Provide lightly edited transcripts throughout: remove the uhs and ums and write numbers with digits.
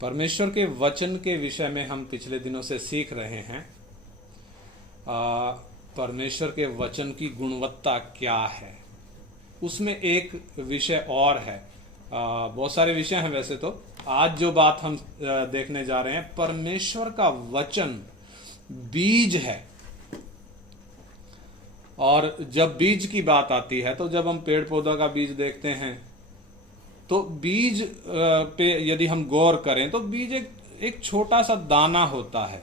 परमेश्वर के वचन के विषय में हम पिछले दिनों से सीख रहे हैं। परमेश्वर के वचन की गुणवत्ता क्या है, उसमें एक विषय और है। बहुत सारे विषय हैं वैसे तो। आज जो बात हम देखने जा रहे हैं, परमेश्वर का वचन बीज है। और जब बीज की बात आती है तो जब हम पेड़ पौधा का बीज देखते हैं तो बीज पे यदि हम गौर करें तो बीज एक छोटा सा दाना होता है,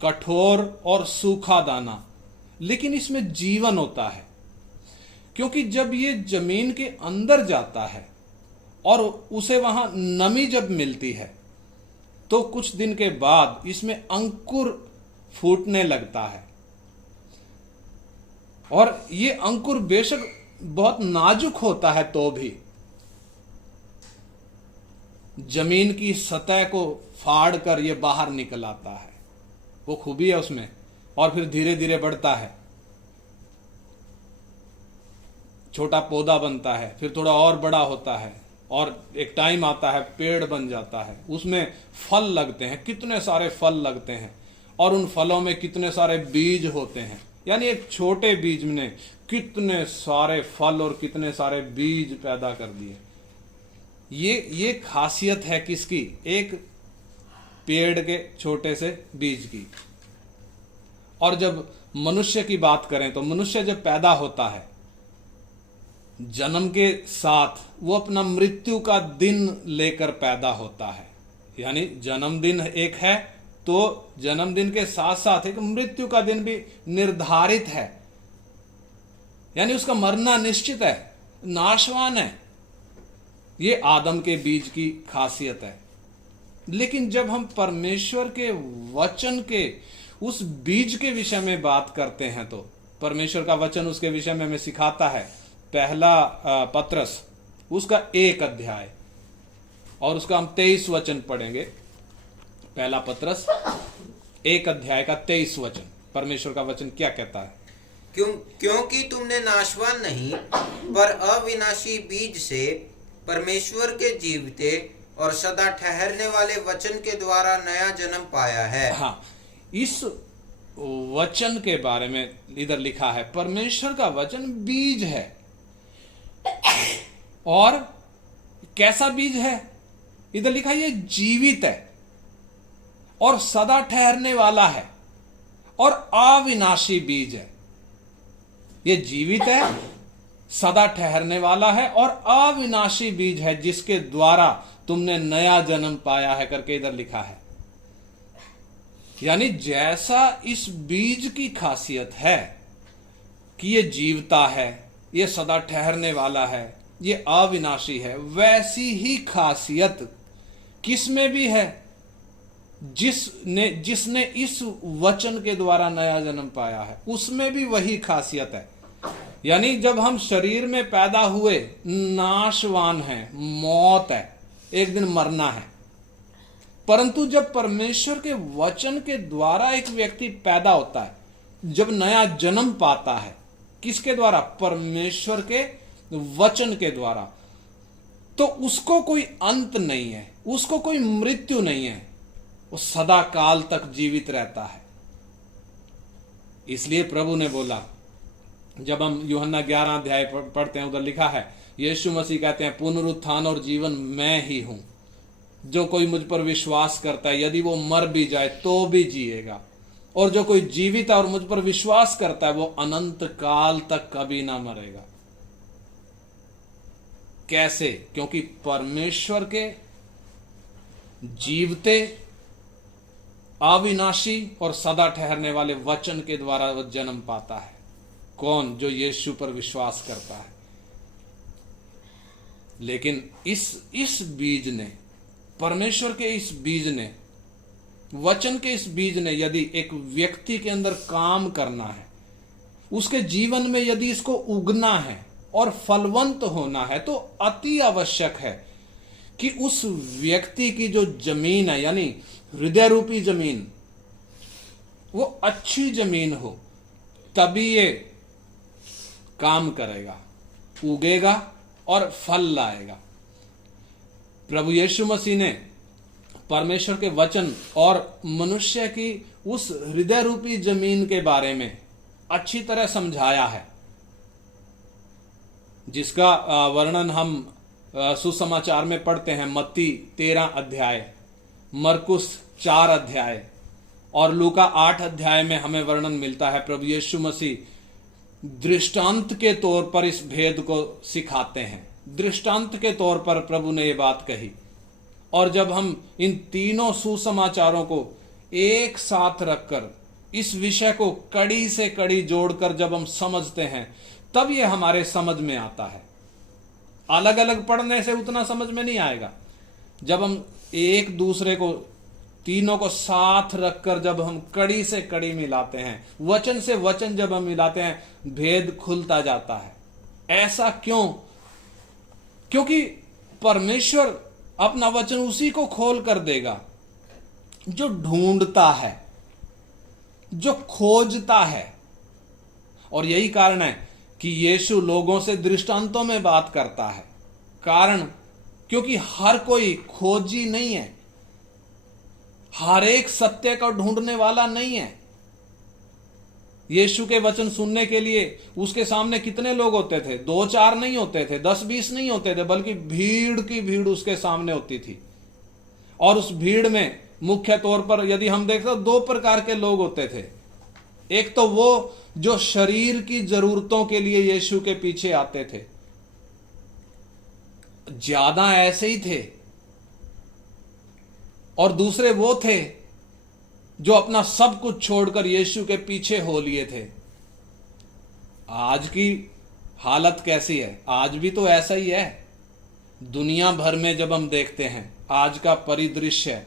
कठोर और सूखा दाना, लेकिन इसमें जीवन होता है। क्योंकि जब ये जमीन के अंदर जाता है और उसे वहां नमी जब मिलती है तो कुछ दिन के बाद इसमें अंकुर फूटने लगता है। और ये अंकुर बेशक बहुत नाजुक होता है तो भी जमीन की सतह को फाड़ कर ये बाहर निकल आता है। वो खूबी है उसमें। और फिर धीरे धीरे बढ़ता है, छोटा पौधा बनता है, फिर थोड़ा और बड़ा होता है और एक टाइम आता है पेड़ बन जाता है। उसमें फल लगते हैं, कितने सारे फल लगते हैं और उन फलों में कितने सारे बीज होते हैं। यानी एक छोटे बीज ने कितने सारे फल और कितने सारे बीज पैदा कर दिए। ये खासियत है किसकी? एक पेड़ के छोटे से बीज की। और जब मनुष्य की बात करें तो मनुष्य जब पैदा होता है, जन्म के साथ वो अपना मृत्यु का दिन लेकर पैदा होता है। यानी जन्मदिन एक है तो जन्मदिन के साथ साथ एक मृत्यु का दिन भी निर्धारित है। यानी उसका मरना निश्चित है, नाशवान है। ये आदम के बीज की खासियत है। लेकिन जब हम परमेश्वर के वचन के उस बीज के विषय में बात करते हैं तो परमेश्वर का वचन उसके विषय में हमें सिखाता है। पहला पत्रस उसका 1 अध्याय और उसका हम 23 वचन पढ़ेंगे। पहला पत्रस 1 अध्याय का 23 वचन, परमेश्वर का वचन क्या कहता है? क्योंकि तुमने नाशवान नहीं पर अविनाशी बीज से परमेश्वर के जीवते और सदा ठहरने वाले वचन के द्वारा नया जन्म पाया है। हाँ, इस वचन के बारे में इधर लिखा है, परमेश्वर का वचन बीज है। और कैसा बीज है? इधर लिखा है ये जीवित है और सदा ठहरने वाला है और अविनाशी बीज है। ये जीवित है, सदा ठहरने वाला है और अविनाशी बीज है जिसके द्वारा तुमने नया जन्म पाया है करके इधर लिखा है। यानी जैसा इस बीज की खासियत है कि ये जीवता है, ये सदा ठहरने वाला है, ये अविनाशी है, वैसी ही खासियत किसमें भी है? जिसने इस वचन के द्वारा नया जन्म पाया है उसमें भी वही खासियत है। यानी जब हम शरीर में पैदा हुए नाशवान है, मौत है, एक दिन मरना है। परंतु जब परमेश्वर के वचन के द्वारा एक व्यक्ति पैदा होता है, जब नया जन्म पाता है, किसके द्वारा? परमेश्वर के वचन के द्वारा, तो उसको कोई अंत नहीं है, उसको कोई मृत्यु नहीं है, वो सदा काल तक जीवित रहता है। इसलिए प्रभु ने बोला, जब हम यूहन्ना 11 अध्याय पढ़ते हैं, उधर लिखा है, यीशु मसीह कहते हैं, पुनरुत्थान और जीवन मैं ही हूं। जो कोई मुझ पर विश्वास करता है, यदि वो मर भी जाए तो भी जिएगा, और जो कोई जीवित है और मुझ पर विश्वास करता है वो अनंत काल तक कभी ना मरेगा। कैसे? क्योंकि परमेश्वर के जीवते, अविनाशी और सदा ठहरने वाले वचन के द्वारा वो जन्म पाता है। कौन? जो यीशु पर विश्वास करता है। लेकिन इस बीज ने, परमेश्वर के इस बीज ने, वचन के इस बीज ने यदि एक व्यक्ति के अंदर काम करना है, उसके जीवन में यदि इसको उगना है और फलवंत होना है, तो अति आवश्यक है कि उस व्यक्ति की जो जमीन है, यानी हृदय रूपी जमीन, वो अच्छी जमीन हो, तभी ये काम करेगा, उगेगा और फल लाएगा। प्रभु यीशु मसीह ने परमेश्वर के वचन और मनुष्य की उस हृदय रूपी जमीन के बारे में अच्छी तरह समझाया है, जिसका वर्णन हम सुसमाचार में पढ़ते हैं। मत्ती 13 अध्याय, मरकुस 4 अध्याय और लूका 8 अध्याय में हमें वर्णन मिलता है। प्रभु यीशु मसीह दृष्टांत के तौर पर इस भेद को सिखाते हैं। दृष्टांत के तौर पर प्रभु ने ये बात कही। और जब हम इन तीनों सुसमाचारों को एक साथ रखकर इस विषय को कड़ी से कड़ी जोड़कर जब हम समझते हैं, तब ये हमारे समझ में आता है। अलग अलग पढ़ने से उतना समझ में नहीं आएगा। जब हम एक दूसरे को, तीनों को साथ रखकर जब हम कड़ी से कड़ी मिलाते हैं, वचन से वचन जब हम मिलाते हैं, भेद खुलता जाता है। ऐसा क्यों? क्योंकि परमेश्वर अपना वचन उसी को खोल कर देगा जो ढूंढता है, जो खोजता है। और यही कारण है कि यीशु लोगों से दृष्टांतों में बात करता है। कारण क्योंकि हर कोई खोजी नहीं है, हर एक सत्य को ढूंढने वाला नहीं है। यीशु के वचन सुनने के लिए उसके सामने कितने लोग होते थे? 2-4 नहीं होते थे, 10-20 नहीं होते थे, बल्कि भीड़ की भीड़ उसके सामने होती थी। और उस भीड़ में मुख्य तौर पर यदि हम देखते तो 2 प्रकार के लोग होते थे। एक तो वो जो शरीर की जरूरतों के लिए यीशु के पीछे आते थे, ज्यादा ऐसे ही थे। और दूसरे वो थे जो अपना सब कुछ छोड़कर यीशु के पीछे हो लिए थे। आज की हालत कैसी है? आज भी तो ऐसा ही है। दुनिया भर में जब हम देखते हैं आज का परिदृश्य,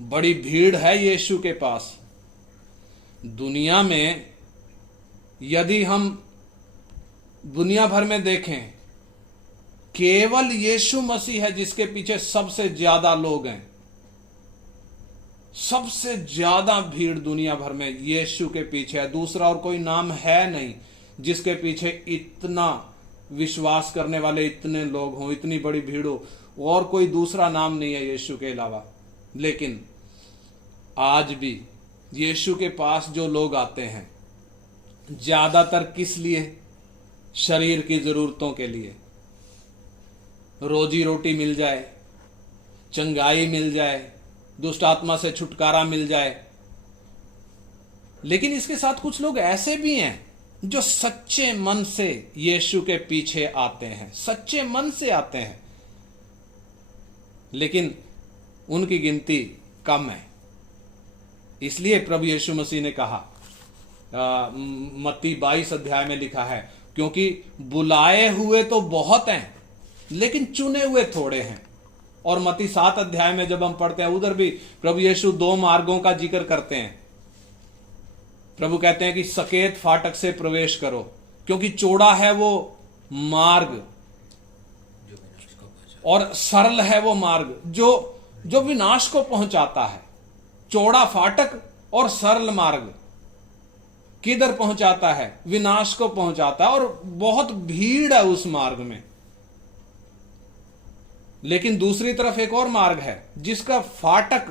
बड़ी भीड़ है यीशु के पास। दुनिया में यदि हम दुनिया भर में देखें, केवल यीशु मसीह है जिसके पीछे सबसे ज्यादा लोग हैं। सबसे ज्यादा भीड़ दुनिया भर में यीशु के पीछे है। दूसरा और कोई नाम है नहीं जिसके पीछे इतना विश्वास करने वाले इतने लोग हों, इतनी बड़ी भीड़ हो। और कोई दूसरा नाम नहीं है यीशु के अलावा। लेकिन आज भी यीशु के पास जो लोग आते हैं, ज्यादातर किस लिए? शरीर की जरूरतों के लिए। रोजी रोटी मिल जाए, चंगाई मिल जाए, दुष्ट आत्मा से छुटकारा मिल जाए। लेकिन इसके साथ कुछ लोग ऐसे भी हैं जो सच्चे मन से यीशु के पीछे आते हैं, सच्चे मन से आते हैं, लेकिन उनकी गिनती कम है। इसलिए प्रभु यीशु मसीह ने कहा, मत्ती 22 अध्याय में लिखा है, क्योंकि बुलाए हुए तो बहुत हैं लेकिन चुने हुए थोड़े हैं। और मत्ती 7 अध्याय में जब हम पढ़ते हैं, उधर भी प्रभु यीशु 2 मार्गों का जिक्र करते हैं। प्रभु कहते हैं कि सकेत फाटक से प्रवेश करो, क्योंकि चौड़ा है वो मार्ग और सरल है वो मार्ग जो विनाश को पहुंचाता है। चौड़ा फाटक और सरल मार्ग किधर पहुंचाता है? विनाश को पहुंचाता है। और बहुत भीड़ है उस मार्ग में। लेकिन दूसरी तरफ एक और मार्ग है जिसका फाटक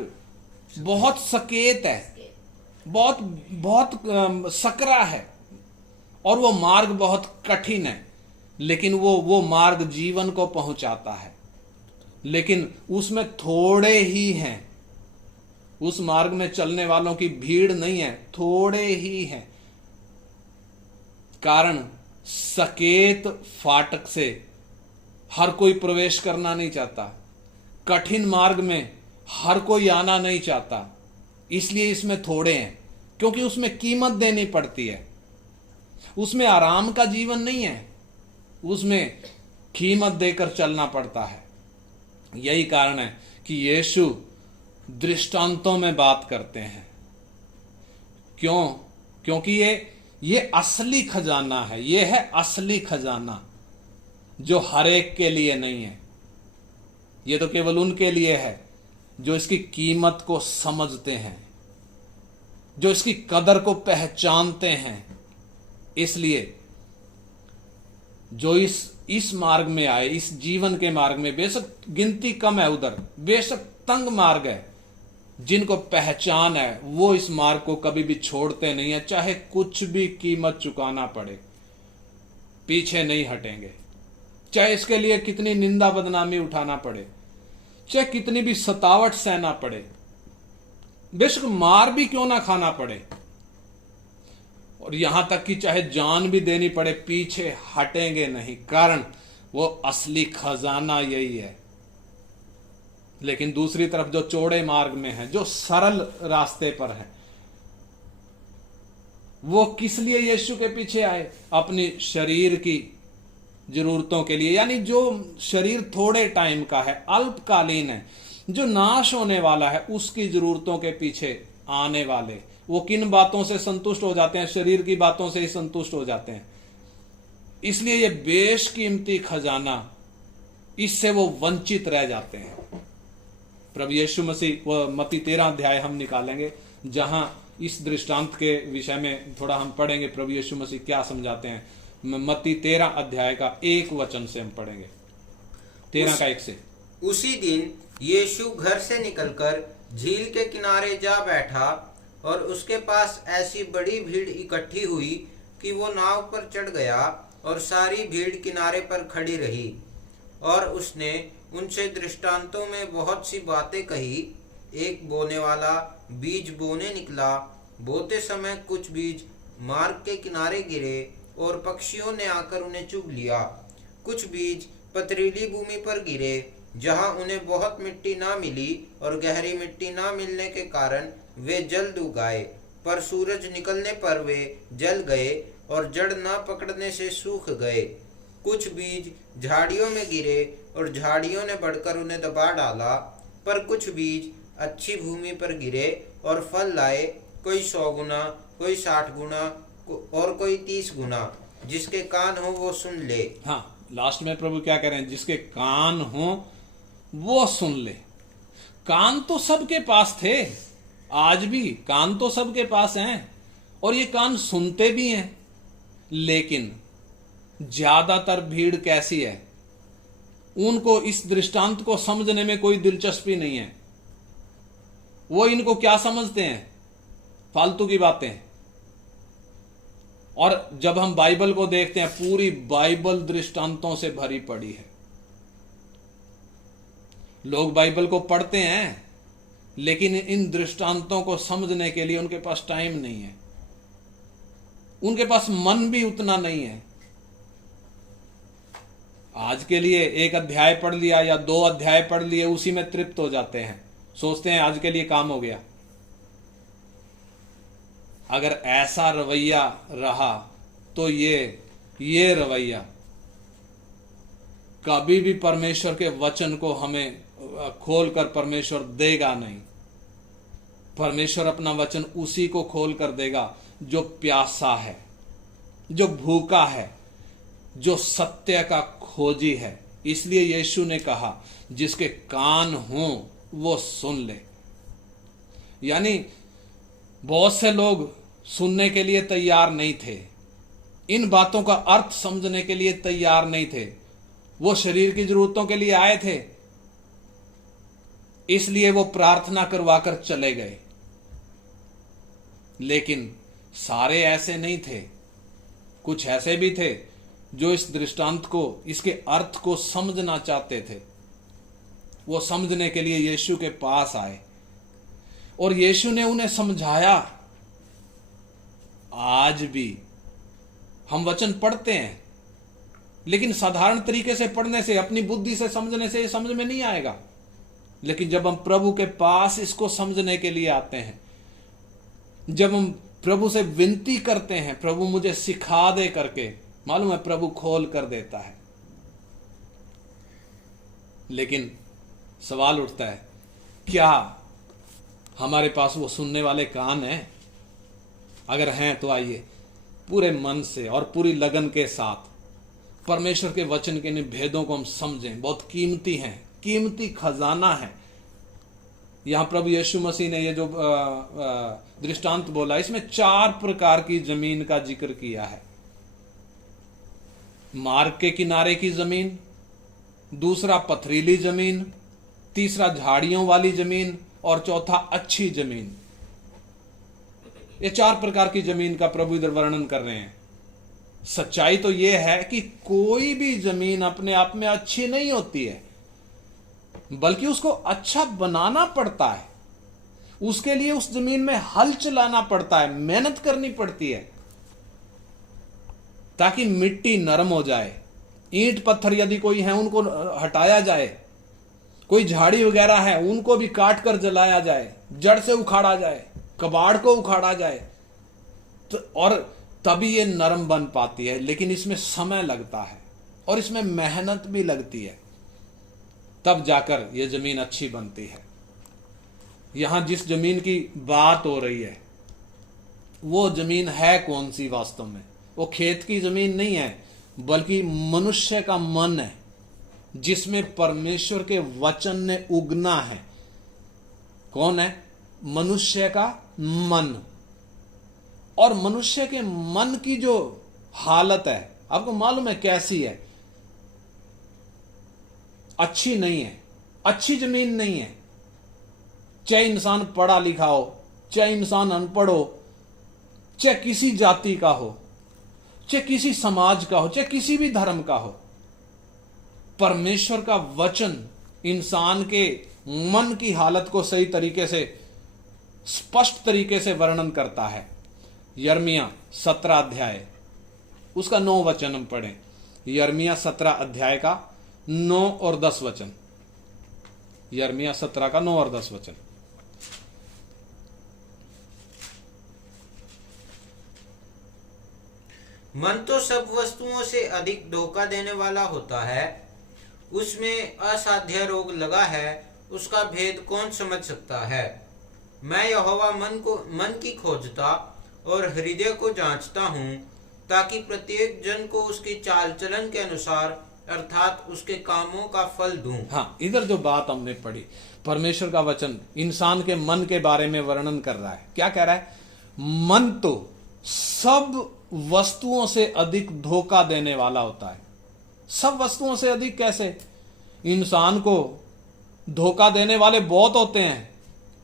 बहुत सकेत है, बहुत सकरा है, और वो मार्ग बहुत कठिन है। लेकिन वो मार्ग जीवन को पहुंचाता है। लेकिन उसमें थोड़े ही हैं। उस मार्ग में चलने वालों की भीड़ नहीं है, थोड़े ही हैं। कारण सकेत फाटक से हर कोई प्रवेश करना नहीं चाहता। कठिन मार्ग में हर कोई आना नहीं चाहता। इसलिए इसमें थोड़े हैं, क्योंकि उसमें कीमत देनी पड़ती है। उसमें आराम का जीवन नहीं है, उसमें कीमत देकर चलना पड़ता है। यही कारण है कि यीशु दृष्टांतों में बात करते हैं। क्यों? क्योंकि ये असली खजाना है। ये है असली खजाना जो हर एक के लिए नहीं है। ये तो केवल उनके लिए है जो इसकी कीमत को समझते हैं, जो इसकी कदर को पहचानते हैं। इसलिए जो इस इस मार्ग में आए, इस जीवन के मार्ग में, बेशक गिनती कम है उधर, बेशक तंग मार्ग है, जिनको पहचान है वो इस मार्ग को कभी भी छोड़ते नहीं है, चाहे कुछ भी कीमत चुकाना पड़े, पीछे नहीं हटेंगे। चाहे इसके लिए कितनी निंदा बदनामी उठाना पड़े, चाहे कितनी भी सतावट सहना पड़े, बेशक मार भी क्यों ना खाना पड़े, और यहां तक कि चाहे जान भी देनी पड़े, पीछे हटेंगे नहीं। कारण वो असली खजाना यही है। लेकिन दूसरी तरफ जो चौड़े मार्ग में है, जो सरल रास्ते पर है, वो किस लिए यीशु के पीछे आए? अपनी शरीर की जरूरतों के लिए, यानी जो शरीर थोड़े टाइम का है, अल्पकालीन है, जो नाश होने वाला है, उसकी जरूरतों के पीछे आने वाले। वो किन बातों से संतुष्ट हो जाते हैं? शरीर की बातों से ही संतुष्ट हो जाते हैं। इसलिए ये बेशकीमती खजाना, इससे वो वंचित रह जाते हैं। प्रभु यीशु मसीह, वो मत्ती 13 अध्याय हम निकालेंगे, जहां इस दृष्टांत के विषय में थोड़ा हम पढ़ेंगे प्रभु यीशु मसीह क्या समझाते हैं। मत्ती 13 अध्याय का 1 वचन से हम पढ़ेंगे, 13 का 1 से। उसी दिन यीशु घर से निकलकर झील के किनारे जा बैठा, और उसके पास ऐसी बड़ी भीड़ इकट्ठी हुई कि वो नाव पर चढ़ गया और सारी भीड़ किनारे पर खड़ी रही। और उसने उनसे दृष्टांतों में बहुत सी बातें कही। एक बोने वाला बीज बोने निकला। बोते समय कुछ बीज मार्ग के किनारे गिरे और पक्षियों ने आकर उन्हें चुग लिया। कुछ बीज पथरीली भूमि पर गिरे, जहां उन्हें बहुत मिट्टी ना मिली, और गहरी मिट्टी ना मिलने के कारण वे जल्द उगाए, पर सूरज निकलने पर वे जल गए और जड़ ना पकड़ने से सूख गए। कुछ बीज झाड़ियों में गिरे और झाड़ियों ने बढ़कर उन्हें दबा डाला। पर कुछ बीज अच्छी भूमि पर गिरे और फल लाए, कोई 100 गुना, कोई 60 गुना और कोई 30 गुना। जिसके कान हो वो सुन ले। हाँ, लास्ट में प्रभु क्या कह रहे हैं? जिसके कान हो वो सुन ले। कान तो सबके पास थे, आज भी कान तो सबके पास हैं, और ये कान सुनते भी हैं। लेकिन ज्यादातर भीड़ कैसी है? उनको इस दृष्टांत को समझने में कोई दिलचस्पी नहीं है। वो इनको क्या समझते हैं? फालतू की बातें। और जब हम बाइबल को देखते हैं, पूरी बाइबल दृष्टांतों से भरी पड़ी है। लोग बाइबल को पढ़ते हैं, लेकिन इन दृष्टांतों को समझने के लिए उनके पास टाइम नहीं है, उनके पास मन भी उतना नहीं है। आज के लिए 1 अध्याय पढ़ लिया या 2 अध्याय पढ़ लिए, उसी में तृप्त हो जाते हैं, सोचते हैं आज के लिए काम हो गया। अगर ऐसा रवैया रहा तो ये रवैया कभी भी परमेश्वर के वचन को हमें खोलकर परमेश्वर देगा नहीं। परमेश्वर अपना वचन उसी को खोल कर देगा जो प्यासा है, जो भूखा है, जो सत्य का खोजी है। इसलिए यीशु ने कहा, जिसके कान हों वो सुन ले। यानी बहुत से लोग सुनने के लिए तैयार नहीं थे, इन बातों का अर्थ समझने के लिए तैयार नहीं थे। वो शरीर की जरूरतों के लिए आए थे, इसलिए वो प्रार्थना करवाकर चले गए। लेकिन सारे ऐसे नहीं थे, कुछ ऐसे भी थे जो इस दृष्टांत को, इसके अर्थ को समझना चाहते थे। वो समझने के लिए यीशु के पास आए और यीशु ने उन्हें समझाया। आज भी हम वचन पढ़ते हैं, लेकिन साधारण तरीके से पढ़ने से, अपनी बुद्धि से समझने से ये समझ में नहीं आएगा। लेकिन जब हम प्रभु के पास इसको समझने के लिए आते हैं, जब हम प्रभु से विनती करते हैं, प्रभु मुझे सिखा दे करके, मालूम है प्रभु खोल कर देता है। लेकिन सवाल उठता है, क्या हमारे पास वो सुनने वाले कान हैं? अगर हैं तो आइए पूरे मन से और पूरी लगन के साथ परमेश्वर के वचन के इन भेदों को हम समझें। बहुत कीमती हैं, कीमती खजाना है। यहां प्रभु यीशु मसीह ने ये जो दृष्टांत बोला, इसमें 4 प्रकार की जमीन का जिक्र किया है। मार्ग के किनारे की जमीन, दूसरा पथरीली जमीन, तीसरा झाड़ियों वाली जमीन और चौथा अच्छी जमीन। ये 4 प्रकार की जमीन का प्रभु इधर वर्णन कर रहे हैं। सच्चाई तो यह है कि कोई भी जमीन अपने आप में अच्छी नहीं होती है, बल्कि उसको अच्छा बनाना पड़ता है। उसके लिए उस जमीन में हल चलाना पड़ता है, मेहनत करनी पड़ती है ताकि मिट्टी नरम हो जाए। ईंट पत्थर यदि कोई है उनको हटाया जाए, कोई झाड़ी वगैरह है उनको भी काट कर जलाया जाए, जड़ से उखाड़ा जाए, कबाड़ को उखाड़ा जाए, तो और तभी ये नरम बन पाती है। लेकिन इसमें समय लगता है और इसमें मेहनत भी लगती है, तब जाकर यह जमीन अच्छी बनती है। यहां जिस जमीन की बात हो रही है वो जमीन है कौन सी? वास्तव में वो खेत की जमीन नहीं है, बल्कि मनुष्य का मन है, जिसमें परमेश्वर के वचन ने उगना है। कौन है? मनुष्य का मन। और मनुष्य के मन की जो हालत है, आपको मालूम है कैसी है? अच्छी नहीं है, अच्छी जमीन नहीं है। चाहे इंसान पढ़ा लिखा हो, चाहे इंसान अनपढ़ हो, चाहे किसी जाति का हो, चाहे किसी समाज का हो, चाहे किसी भी धर्म का हो, परमेश्वर का वचन इंसान के मन की हालत को सही तरीके से, स्पष्ट तरीके से वर्णन करता है। यिर्मयाह 17 अध्याय उसका 9 वचन हम पढ़ें। यिर्मयाह 17 अध्याय का 9 और 10 वचन। यिर्मयाह 17 का 9 और 10 वचन। मन तो सब वस्तुओं से अधिक धोखा देने वाला होता है, उसमें असाध्य रोग लगा है, उसका भेद कौन समझ सकता है। मैं यहोवा मन की खोजता और हृदय को जांचता हूँ, ताकि प्रत्येक जन को उसकी चाल चलन के अनुसार अर्थात उसके कामों का फल दूं। हाँ, इधर जो बात हमने पढ़ी, परमेश्वर का वचन इंसान के मन के बारे में वर्णन कर रहा है। क्या कह रहा है? मन तो सब वस्तुओं से अधिक धोखा देने वाला होता है। सब वस्तुओं से अधिक कैसे? इंसान को धोखा देने वाले बहुत होते हैं।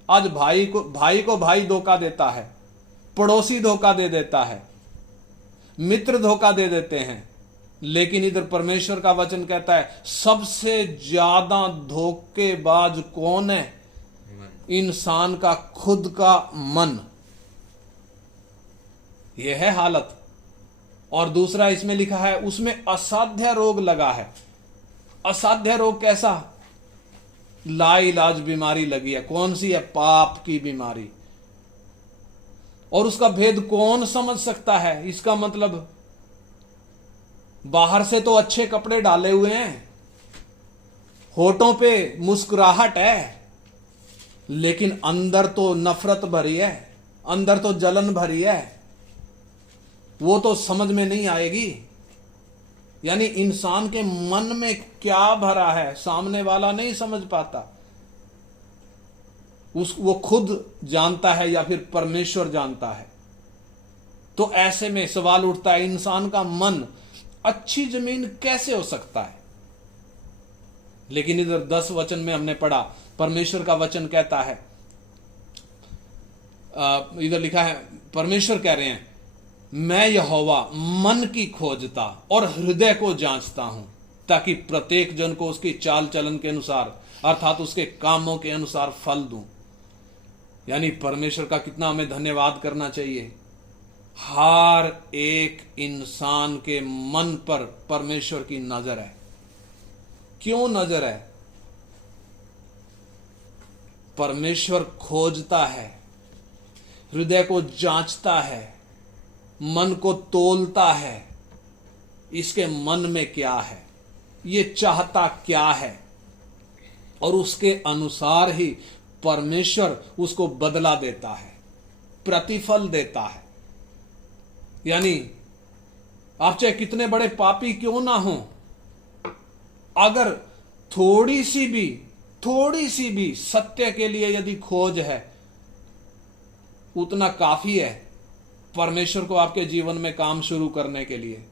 आज भाई को भाई धोखा देता है, पड़ोसी धोखा दे देता है, मित्र धोखा दे देते हैं। लेकिन इधर परमेश्वर का वचन कहता है सबसे ज्यादा धोखेबाज कौन है? इंसान का खुद का मन। यह है हालत। और दूसरा इसमें लिखा है उसमें असाध्य रोग लगा है। असाध्य रोग कैसा? लाइलाज बीमारी लगी है। कौन सी है? पाप की बीमारी। और उसका भेद कौन समझ सकता है? इसका मतलब बाहर से तो अच्छे कपड़े डाले हुए हैं, होठों पे मुस्कुराहट है, लेकिन अंदर तो नफरत भरी है, अंदर तो जलन भरी है। वो तो समझ में नहीं आएगी। यानी इंसान के मन में क्या भरा है सामने वाला नहीं समझ पाता। वो खुद जानता है या फिर परमेश्वर जानता है। तो ऐसे में सवाल उठता है, इंसान का मन अच्छी जमीन कैसे हो सकता है? लेकिन इधर 10 वचन में हमने पढ़ा, परमेश्वर का वचन कहता है, इधर लिखा है, परमेश्वर कह रहे हैं मैं यहोवा मन की खोजता और हृदय को जांचता हूं, ताकि प्रत्येक जन को उसकी चाल चलन के अनुसार अर्थात उसके कामों के अनुसार फल दूं। यानी परमेश्वर का कितना हमें धन्यवाद करना चाहिए। हर एक इंसान के मन पर परमेश्वर की नजर है। क्यों नजर है? परमेश्वर खोजता है, हृदय को जांचता है, मन को तोलता है। इसके मन में क्या है, ये चाहता क्या है, और उसके अनुसार ही परमेश्वर उसको बदला देता है, प्रतिफल देता है। यानी आप चाहे कितने बड़े पापी क्यों ना हो, अगर थोड़ी सी भी सत्य के लिए यदि खोज है, उतना काफी है परमेश्वर को आपके जीवन में काम शुरू करने के लिए।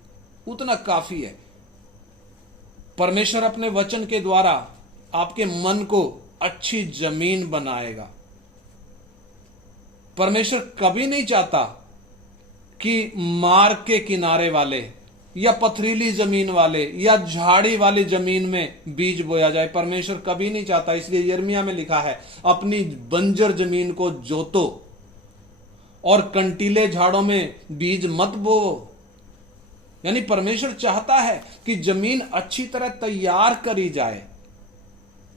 उतना काफी है। परमेश्वर अपने वचन के द्वारा आपके मन को अच्छी जमीन बनाएगा। परमेश्वर कभी नहीं चाहता कि मार्ग के किनारे वाले या पथरीली जमीन वाले या झाड़ी वाली जमीन में बीज बोया जाए। परमेश्वर कभी नहीं चाहता। इसलिए यिर्मयाह में लिखा है, अपनी बंजर जमीन को जोतो और कंटीले झाड़ों में बीज मत बो। यानी परमेश्वर चाहता है कि जमीन अच्छी तरह तैयार करी जाए,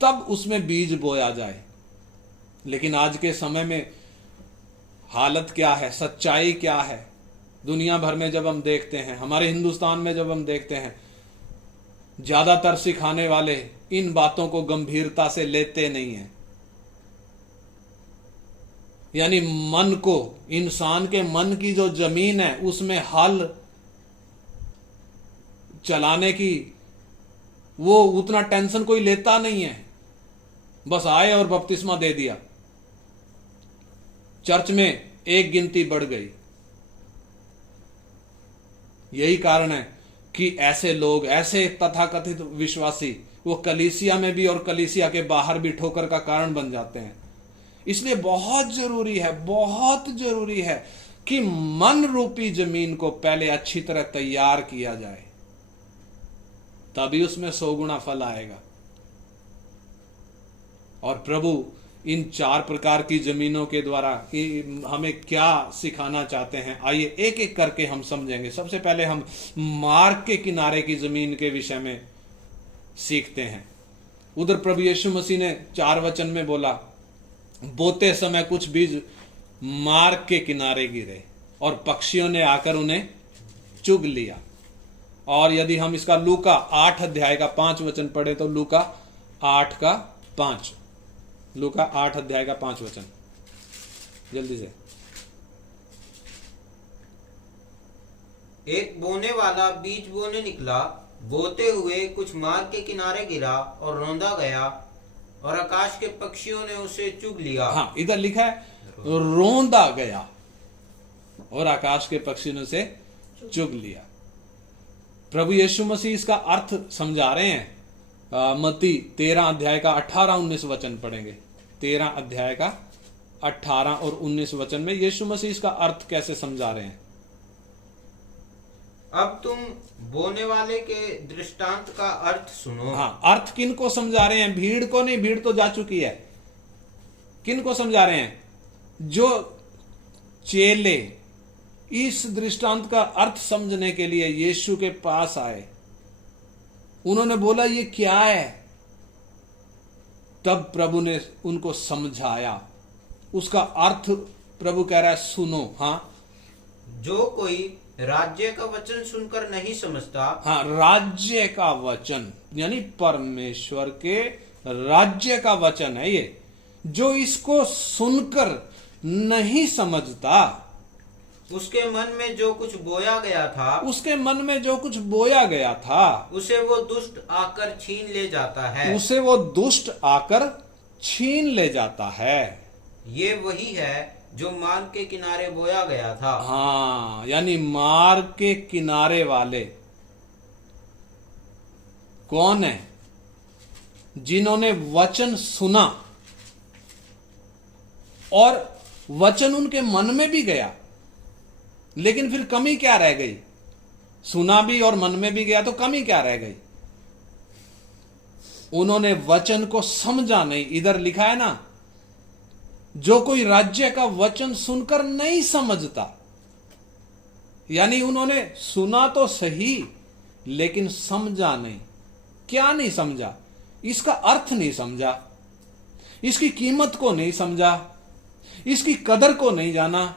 तब उसमें बीज बोया जाए। लेकिन आज के समय में हालत क्या है, सच्चाई क्या है? दुनिया भर में जब हम देखते हैं, हमारे हिंदुस्तान में जब हम देखते हैं, ज्यादातर सिखाने वाले इन बातों को गंभीरता से लेते नहीं हैं। यानी मन को, इंसान के मन की जो जमीन है उसमें हल चलाने की वो उतना टेंशन कोई लेता नहीं है। बस आए और बपतिस्मा दे दिया, चर्च में एक गिनती बढ़ गई। यही कारण है कि ऐसे लोग, ऐसे तथाकथित विश्वासी, वो कलीसिया में भी और कलीसिया के बाहर भी ठोकर का कारण बन जाते हैं। इसलिए बहुत जरूरी है कि मन रूपी जमीन को पहले अच्छी तरह तैयार किया जाए, तभी उसमें 100 गुना फल आएगा। और प्रभु इन 4 प्रकार की जमीनों के द्वारा हमें क्या सिखाना चाहते हैं, आइए एक एक करके हम समझेंगे। सबसे पहले हम मार्ग के किनारे की जमीन के विषय में सीखते हैं। उधर प्रभु यीशु मसीह ने 4 वचन में बोला, बोते समय कुछ बीज मार्ग के किनारे गिरे और पक्षियों ने आकर उन्हें चुग लिया। और यदि हम इसका लूका 8 अध्याय का 5 वचन पढ़े तो लूका 8 का 5, लूका 8 अध्याय का 5 वचन जल्दी से। एक बोने वाला बीज बोने निकला, बोते हुए कुछ मार्ग के किनारे गिरा और रौंदा गया, और आकाश के पक्षियों ने उसे चुग लिया। हाँ, इधर लिखा है रौंदा गया और आकाश के पक्षियों ने उसे चुग लिया। प्रभु यीशु मसीह इसका अर्थ समझा रहे हैं। मत्ती 13 अध्याय का 18-19 वचन पढ़ेंगे। 13 अध्याय का 18 और 19 वचन में यीशु मसीह इसका अर्थ कैसे समझा रहे हैं। अब तुम बोने वाले के दृष्टांत का अर्थ सुनो। हाँ, अर्थ किन को समझा रहे हैं? भीड़ को नहीं, भीड़ तो जा चुकी है। किन को समझा रहे हैं? जो चेले इस दृष्टांत का अर्थ समझने के लिए यीशु के पास आए, उन्होंने बोला ये क्या है? तब प्रभु ने उनको समझाया। उसका अर्थ प्रभु कह रहा है सुनो। हाँ, जो कोई राज्य का वचन सुनकर नहीं समझता। हाँ, राज्य का वचन यानी परमेश्वर के राज्य का वचन है ये। जो इसको सुनकर नहीं समझता, उसके मन में जो कुछ बोया गया था, उसके मन में जो कुछ बोया गया था, उसे वो दुष्ट आकर छीन ले जाता है। उसे वो दुष्ट आकर छीन ले जाता है। ये वही है जो मार्ग के किनारे बोया गया था। हाँ, यानी मार्ग के किनारे वाले कौन है? जिन्होंने वचन सुना और वचन उनके मन में भी गया, लेकिन फिर कमी क्या रह गई? सुना भी और मन में भी गया तो कमी क्या रह गई? उन्होंने वचन को समझा नहीं। इधर लिखा है ना, जो कोई राज्य का वचन सुनकर नहीं समझता, यानी उन्होंने सुना तो सही लेकिन समझा नहीं। क्या नहीं समझा? इसका अर्थ नहीं समझा, इसकी कीमत को नहीं समझा, इसकी कदर को नहीं जाना।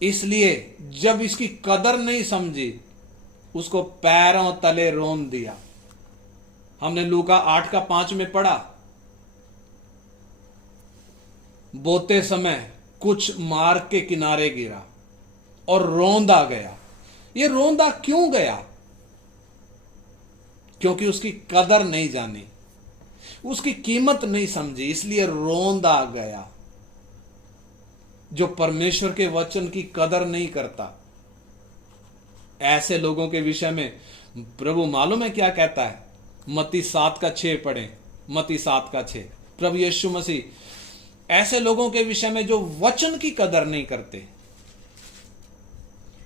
इसलिए जब इसकी कदर नहीं समझी, उसको पैरों तले रोन दिया। हमने लूका 8 का 5 में पढ़ा, बोते समय कुछ मार्ग के किनारे गिरा और रोंदा गया। ये रोंदा क्यों गया? क्योंकि उसकी कदर नहीं जानी, उसकी कीमत नहीं समझी, इसलिए रोंदा गया। जो परमेश्वर के वचन की कदर नहीं करता, ऐसे लोगों के विषय में प्रभु मालूम है क्या कहता है? मत्ती 7:6 पढ़ें, मत्ती 7:6। प्रभु यीशु मसीह ऐसे लोगों के विषय में जो वचन की कदर नहीं करते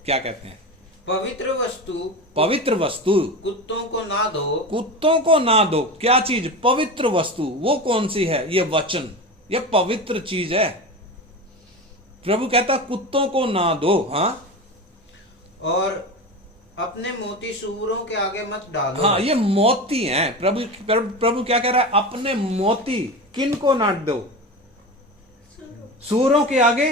क्या कहते हैं? पवित्र वस्तु कुत्तों को ना दो। कुत्तों को ना दो। क्या चीज? पवित्र वस्तु। वो कौन सी है? ये वचन, ये पवित्र चीज है। प्रभु कहता कुत्तों को ना दो। हाँ, और अपने मोती सूअरों के आगे मत डालो। हाँ, ये मोती हैं। प्रभु क्या कह रहा है? अपने मोती किन को ना दो? सूअरों के आगे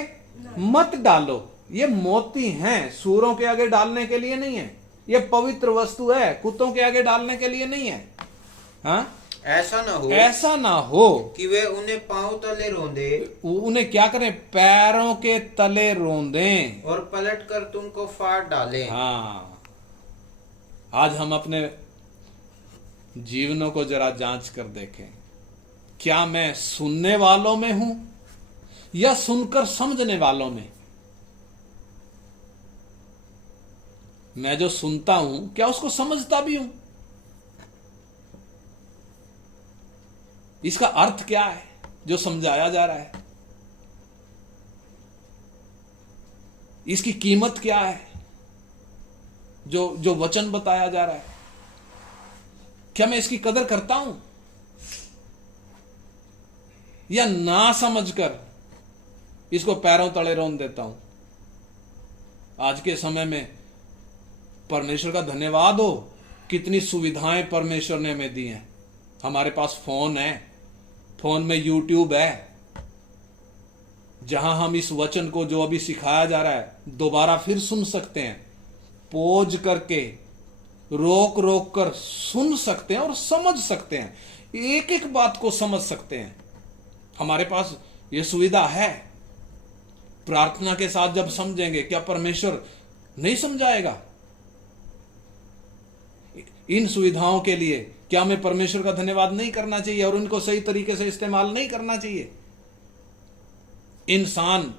मत डालो। ये मोती हैं, सूअरों के आगे डालने के लिए नहीं है। ये पवित्र वस्तु है, कुत्तों के आगे डालने के लिए नहीं है। हाँ, ऐसा ना हो कि वे उन्हें पांव तले रोंदे, उन्हें क्या करें? पैरों के तले रोंदें और पलट कर तुमको फाड़ डाले। हाँ, आज हम अपने जीवनों को जरा जांच कर देखें। क्या मैं सुनने वालों में हूं या सुनकर समझने वालों में? मैं जो सुनता हूं क्या उसको समझता भी हूं? इसका अर्थ क्या है जो समझाया जा रहा है? इसकी कीमत क्या है जो वचन बताया जा रहा है? क्या मैं इसकी कदर करता हूं या ना समझकर इसको पैरों तले रौंद देता हूं? आज के समय में परमेश्वर का धन्यवाद हो, कितनी सुविधाएं परमेश्वर ने हमें दी हैं। हमारे पास फोन है, फोन में यूट्यूब है, जहां हम इस वचन को जो अभी सिखाया जा रहा है दोबारा फिर सुन सकते हैं। पॉज करके रोक रोक कर सुन सकते हैं और समझ सकते हैं, एक एक बात को समझ सकते हैं। हमारे पास यह सुविधा है। प्रार्थना के साथ जब समझेंगे, क्या परमेश्वर नहीं समझाएगा? इन सुविधाओं के लिए क्या हमें परमेश्वर का धन्यवाद नहीं करना चाहिए और उनको सही तरीके से इस्तेमाल नहीं करना चाहिए? इंसान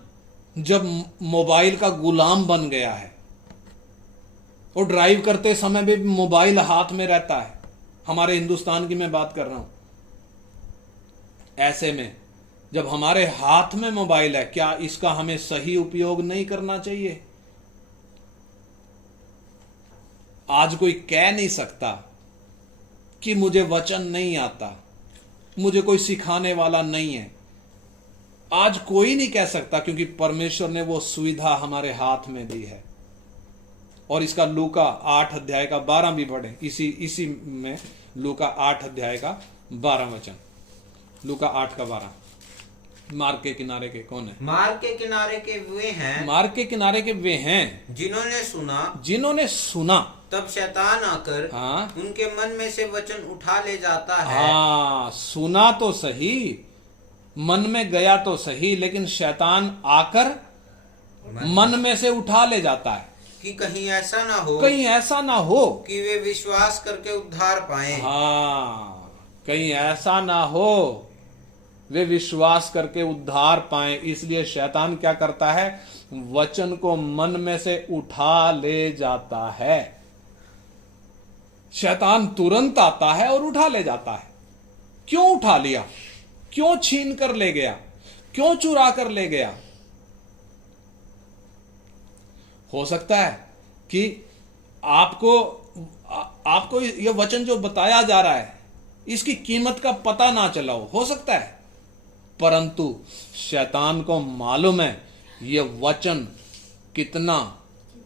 जब मोबाइल का गुलाम बन गया है और ड्राइव करते समय भी मोबाइल हाथ में रहता है, हमारे हिंदुस्तान की मैं बात कर रहा हूं, ऐसे में जब हमारे हाथ में मोबाइल है, क्या इसका हमें सही उपयोग नहीं करना चाहिए? आज कोई कह नहीं सकता कि मुझे वचन नहीं आता, मुझे कोई सिखाने वाला नहीं है। आज कोई नहीं कह सकता, क्योंकि परमेश्वर ने वो सुविधा हमारे हाथ में दी है। और इसका लूका 8:12 भी पढ़े, इसी में लूका 8:12 लूका 8:12। मार्ग के किनारे के कौन है? मार्ग के किनारे के वे हैं, मार्ग के किनारे के वे हैं जिन्होंने सुना तब शैतान आकर हाँ, उनके मन में से वचन उठा ले जाता है। हाँ, सुना तो सही, मन में गया तो सही, लेकिन शैतान आकर मन में से उठा ले जाता है। कि कहीं ऐसा ना हो कि वे विश्वास करके उद्धार पाएं। हाँ, कहीं ऐसा ना हो वे विश्वास करके उद्धार पाएं। इसलिए शैतान क्या करता है? वचन को मन में से उठा ले जाता है। शैतान तुरंत आता है और उठा ले जाता है। क्यों उठा लिया? क्यों छीन कर ले गया? क्यों चुरा कर ले गया? हो सकता है कि आपको यह वचन जो बताया जा रहा है इसकी कीमत का पता ना चला हो सकता है, परंतु शैतान को मालूम है यह वचन कितना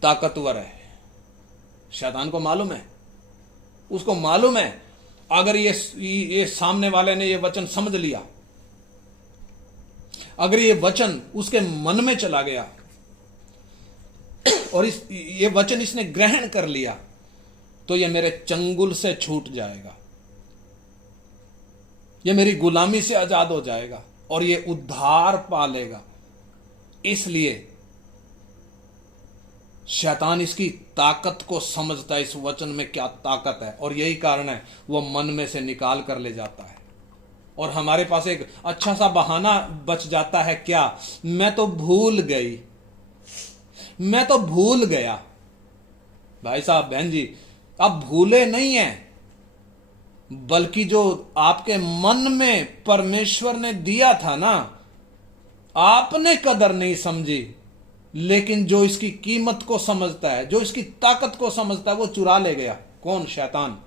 ताकतवर है। शैतान को मालूम है, उसको मालूम है अगर ये सामने वाले ने ये वचन समझ लिया, अगर ये वचन उसके मन में चला गया और ये वचन इसने ग्रहण कर लिया, तो ये मेरे चंगुल से छूट जाएगा, ये मेरी गुलामी से आजाद हो जाएगा और ये उद्धार पा लेगा। इसलिए शैतान इसकी ताकत को समझता है, इस वचन में क्या ताकत है, और यही कारण है वो मन में से निकाल कर ले जाता है। और हमारे पास एक अच्छा सा बहाना बच जाता है, क्या? मैं तो भूल गई, मैं तो भूल गया। भाई साहब, बहन जी, अब भूले नहीं है, बल्कि जो आपके मन में परमेश्वर ने दिया था ना, आपने कदर नहीं समझी, लेकिन जो इसकी कीमत को समझता है, जो इसकी ताकत को समझता है, वो चुरा ले गया। कौन? शैतान।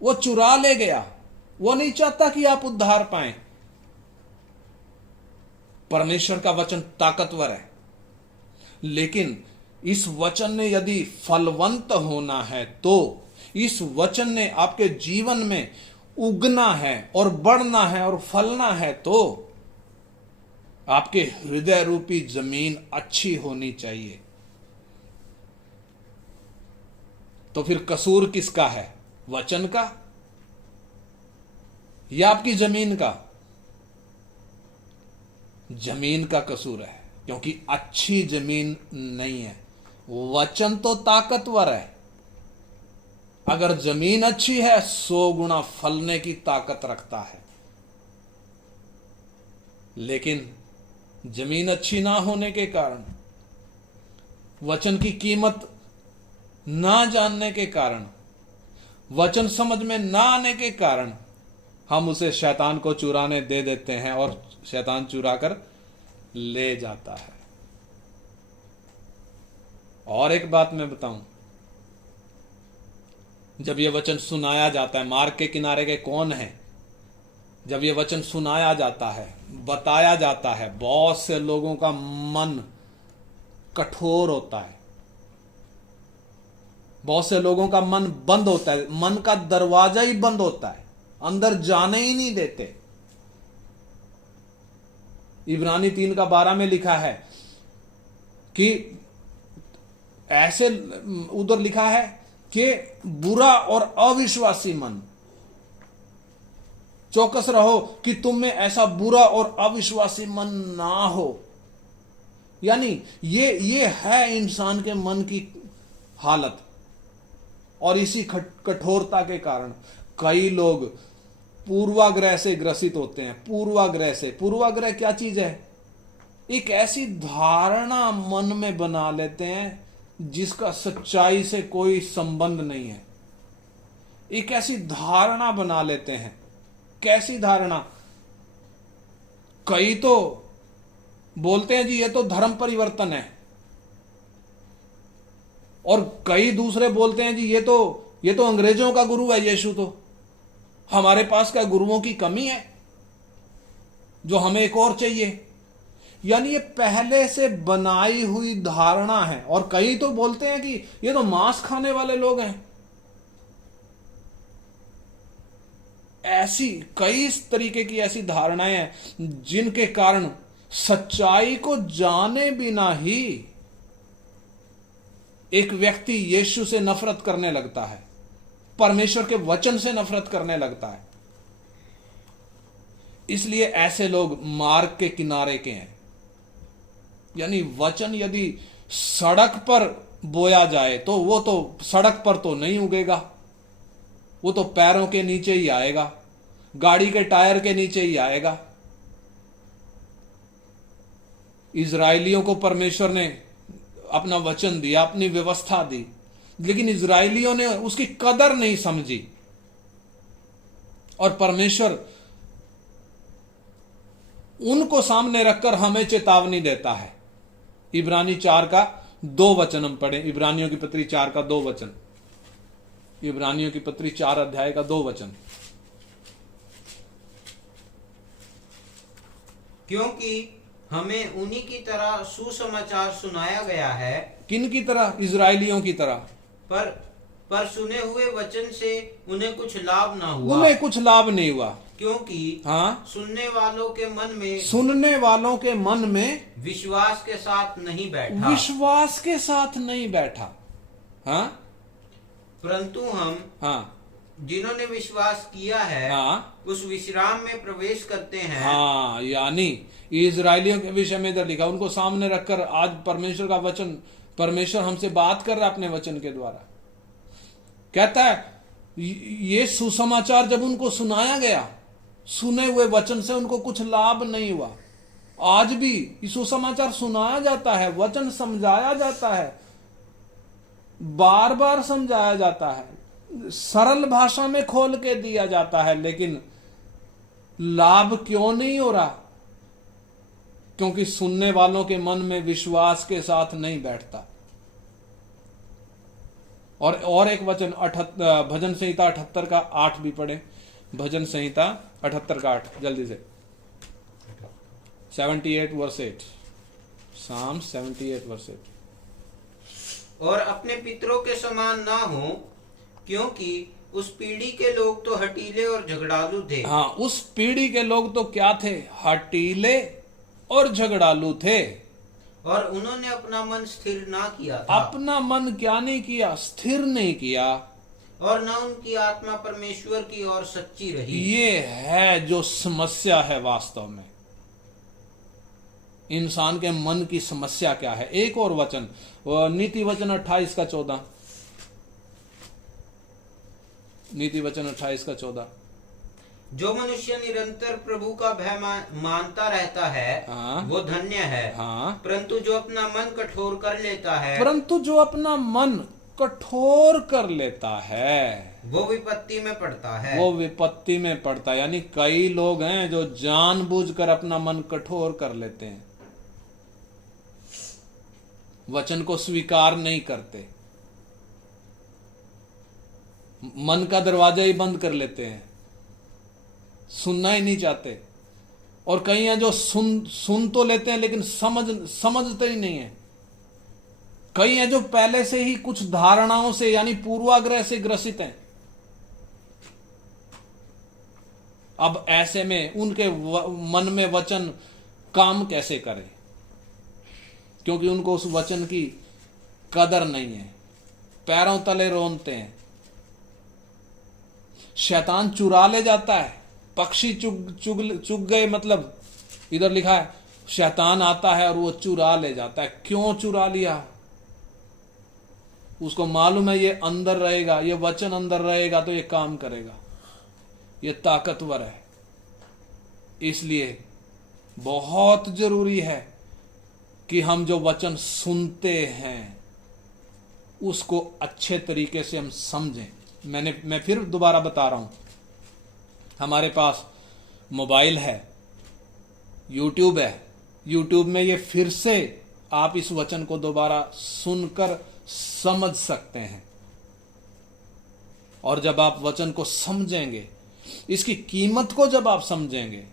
वो चुरा ले गया। वो नहीं चाहता कि आप उद्धार पाएं। परमेश्वर का वचन ताकतवर है, लेकिन इस वचन ने यदि फलवंत होना है, तो इस वचन ने आपके जीवन में उगना है और बढ़ना है और फलना है, तो आपके हृदय रूपी जमीन अच्छी होनी चाहिए। तो फिर कसूर किसका है? वचन का या आपकी जमीन का? जमीन का कसूर है, क्योंकि अच्छी जमीन नहीं है। वचन तो ताकतवर है, अगर जमीन अच्छी है 100 गुना फलने की ताकत रखता है। लेकिन जमीन अच्छी ना होने के कारण, वचन की कीमत ना जानने के कारण, वचन समझ में ना आने के कारण, हम उसे शैतान को चुराने दे देते हैं और शैतान चुरा कर ले जाता है। और एक बात मैं बताऊं, जब यह वचन सुनाया जाता है, मार्ग के किनारे के कौन है, जब यह वचन सुनाया जाता है, बताया जाता है, बहुत से लोगों का मन कठोर होता है, बहुत से लोगों का मन बंद होता है, मन का दरवाजा ही बंद होता है, अंदर जाने ही नहीं देते। इब्रानी 3:12 में लिखा है कि ऐसे, उधर लिखा है कि बुरा और अविश्वासी मन, चौकस रहो कि तुम में ऐसा बुरा और अविश्वासी मन ना हो। यानी ये है इंसान के मन की हालत। और इसी कठोरता के कारण कई लोग पूर्वाग्रह से ग्रसित होते हैं। पूर्वाग्रह क्या चीज है? एक ऐसी धारणा मन में बना लेते हैं जिसका सच्चाई से कोई संबंध नहीं है। एक ऐसी धारणा बना लेते हैं। कैसी धारणा? कई तो बोलते हैं जी ये तो धर्म परिवर्तन है, और कई दूसरे बोलते हैं जी ये तो अंग्रेजों का गुरु है यीशु, तो हमारे पास क्या गुरुओं की कमी है जो हमें एक और चाहिए? यानी ये पहले से बनाई हुई धारणा है। और कई तो बोलते हैं कि ये तो मांस खाने वाले लोग हैं। ऐसी कई तरीके की ऐसी धारणाएं हैं जिनके कारण सच्चाई को जाने बिना ही एक व्यक्ति यीशु से नफरत करने लगता है, परमेश्वर के वचन से नफरत करने लगता है। इसलिए ऐसे लोग मार्ग के किनारे के हैं। यानी वचन यदि सड़क पर बोया जाए तो वो तो सड़क पर तो नहीं उगेगा, वो तो पैरों के नीचे ही आएगा, गाड़ी के टायर के नीचे ही आएगा। इजराइलियों को परमेश्वर ने अपना वचन दिया, अपनी व्यवस्था दी, लेकिन इजराइलियों ने उसकी कदर नहीं समझी और परमेश्वर उनको सामने रखकर हमें चेतावनी देता है। इब्रानी 4:2 हम पढ़े। इब्रानियों की पत्री 4:2। इब्रानियों की पत्री 4 अध्याय का 2 क्योंकि हमें उन्हीं की तरह सुसमाचार सुनाया गया है। किन की तरह? इजराइलियों की तरह। पर सुने हुए वचन से उन्हें कुछ लाभ ना हुआ। उन्हें कुछ लाभ नहीं हुआ, क्योंकि सुनने वालों के मन में विश्वास के साथ नहीं बैठा। हाँ, परंतु हम जिन्होंने विश्वास किया है उस विश्राम में प्रवेश करते हैं। हाँ, यानी इजराइलियों के विषय में इधर लिखा, उनको सामने रखकर आज परमेश्वर का वचन, परमेश्वर हमसे बात कर रहा है अपने वचन के द्वारा। कहता है ये सुसमाचार जब उनको सुनाया गया, सुने हुए वचन से उनको कुछ लाभ नहीं हुआ। आज भी सुसमाचार सुनाया जाता है, वचन समझाया जाता है, बार बार समझाया जाता है, सरल भाषा में खोल के दिया जाता है, लेकिन लाभ क्यों नहीं हो रहा? क्योंकि सुनने वालों के मन में विश्वास के साथ नहीं बैठता। और एक वचन भजन संहिता 78 का 8 भी पढ़े। भजन संहिता 78 का 8 जल्दी से। 78 वर्स 8, साम 78 वर्स 8। और अपने पितरों के समान ना हो, क्योंकि उस पीढ़ी के लोग तो हठीले और झगड़ालू थे। हाँ, उस पीढ़ी के लोग तो क्या थे? हठीले और झगड़ालू थे। और उन्होंने अपना मन स्थिर ना किया था। अपना मन क्या नहीं किया? स्थिर नहीं किया। और ना उनकी आत्मा परमेश्वर की ओर सच्ची रही। ये है जो समस्या है वास्तव में। इंसान के मन की समस्या क्या है? एक और वचन, नीति वचन 28 का 14। नीति वचन 28 का 14। जो मनुष्य निरंतर प्रभु का भय मानता रहता है, हाँ, वो धन्य है। हाँ, परंतु जो अपना मन कठोर कर लेता है, परंतु जो अपना मन कठोर कर लेता है, वो विपत्ति में पड़ता है। वो विपत्ति में पड़ता है। यानी कई लोग हैं जो जानबूझकर अपना मन कठोर कर लेते हैं, वचन को स्वीकार नहीं करते, मन का दरवाजा ही बंद कर लेते हैं, सुनना ही नहीं चाहते। और कई हैं जो सुन तो लेते हैं लेकिन समझते ही नहीं है। कई हैं जो पहले से ही कुछ धारणाओं से यानी पूर्वाग्रह से ग्रसित हैं। अब ऐसे में उनके मन में वचन काम कैसे करे? क्योंकि उनको उस वचन की कदर नहीं है, पैरों तले रोनते हैं। शैतान चुरा ले जाता है। पक्षी चुग गए, मतलब इधर लिखा है शैतान आता है और वो चुरा ले जाता है। क्यों चुरा लिया? उसको मालूम है ये अंदर रहेगा, ये वचन अंदर रहेगा तो ये काम करेगा, ये ताकतवर है। इसलिए बहुत जरूरी है कि हम जो वचन सुनते हैं उसको अच्छे तरीके से हम समझें। मैं फिर दोबारा बता रहा हूं, हमारे पास मोबाइल है, यूट्यूब है, यूट्यूब में ये फिर से आप इस वचन को दोबारा सुनकर समझ सकते हैं। और जब आप वचन को समझेंगे, इसकी कीमत को जब आप समझेंगे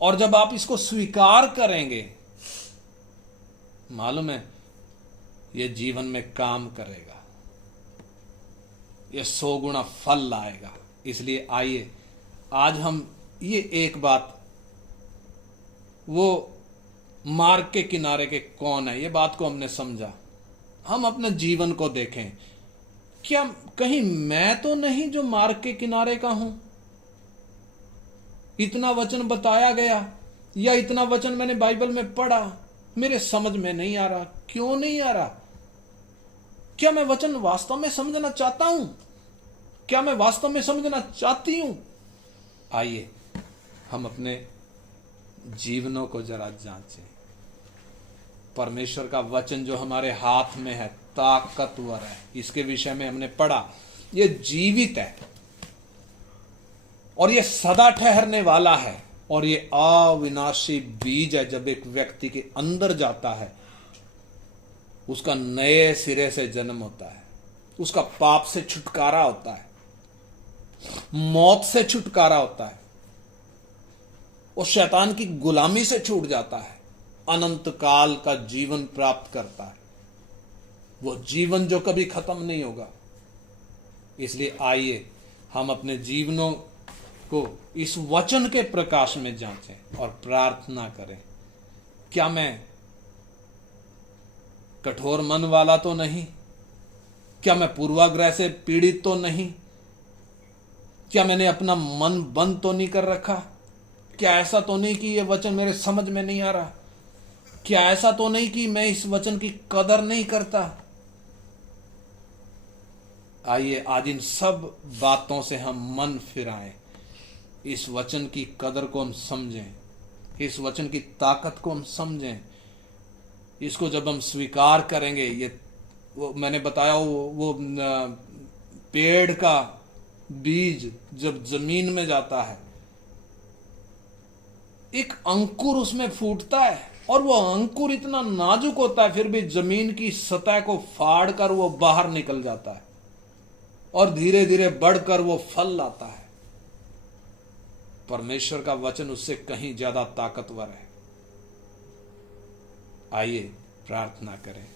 और जब आप इसको स्वीकार करेंगे, मालूम है ये जीवन में काम करेगा, ये 100 गुना फल लाएगा। इसलिए आइए आज हम ये एक बात, वो मार्ग के किनारे के कौन है, ये बात को हमने समझा। हम अपने जीवन को देखें, क्या कहीं मैं तो नहीं जो मार्ग के किनारे का हूं? इतना वचन बताया गया या इतना वचन मैंने बाइबल में पढ़ा, मेरे समझ में नहीं आ रहा। क्यों नहीं आ रहा? क्या मैं वचन वास्तव में समझना चाहता हूं? क्या मैं वास्तव में समझना चाहती हूं? आइए हम अपने जीवनों को जरा जांचें। परमेश्वर का वचन जो हमारे हाथ में है ताकतवर है, इसके विषय में हमने पढ़ा, ये जीवित है और ये सदा ठहरने वाला है और ये अविनाशी बीज है। जब एक व्यक्ति के अंदर जाता है उसका नए सिरे से जन्म होता है, उसका पाप से छुटकारा होता है, मौत से छुटकारा होता है, वो शैतान की गुलामी से छूट जाता है, अनंत काल का जीवन प्राप्त करता है, वो जीवन जो कभी खत्म नहीं होगा। इसलिए आइए हम अपने जीवनों को इस वचन के प्रकाश में जांचें और प्रार्थना करें। क्या मैं कठोर मन वाला तो नहीं? क्या मैं पूर्वाग्रह से पीड़ित तो नहीं? क्या मैंने अपना मन बंद तो नहीं कर रखा? क्या ऐसा तो नहीं कि यह वचन मेरे समझ में नहीं आ रहा? क्या ऐसा तो नहीं कि मैं इस वचन की कदर नहीं करता? आइए आज इन सब बातों से हम मन फिराएं, इस वचन की कदर को हम समझें, इस वचन की ताकत को हम समझें। इसको जब हम स्वीकार करेंगे, ये वो मैंने बताया वो पेड़ का बीज जब जमीन में जाता है, एक अंकुर उसमें फूटता है और वो अंकुर इतना नाजुक होता है, फिर भी जमीन की सतह को फाड़ कर वो बाहर निकल जाता है और धीरे धीरे बढ़कर वो फल लाता है। परमेश्वर का वचन उससे कहीं ज्यादा ताकतवर है। आइए प्रार्थना करें।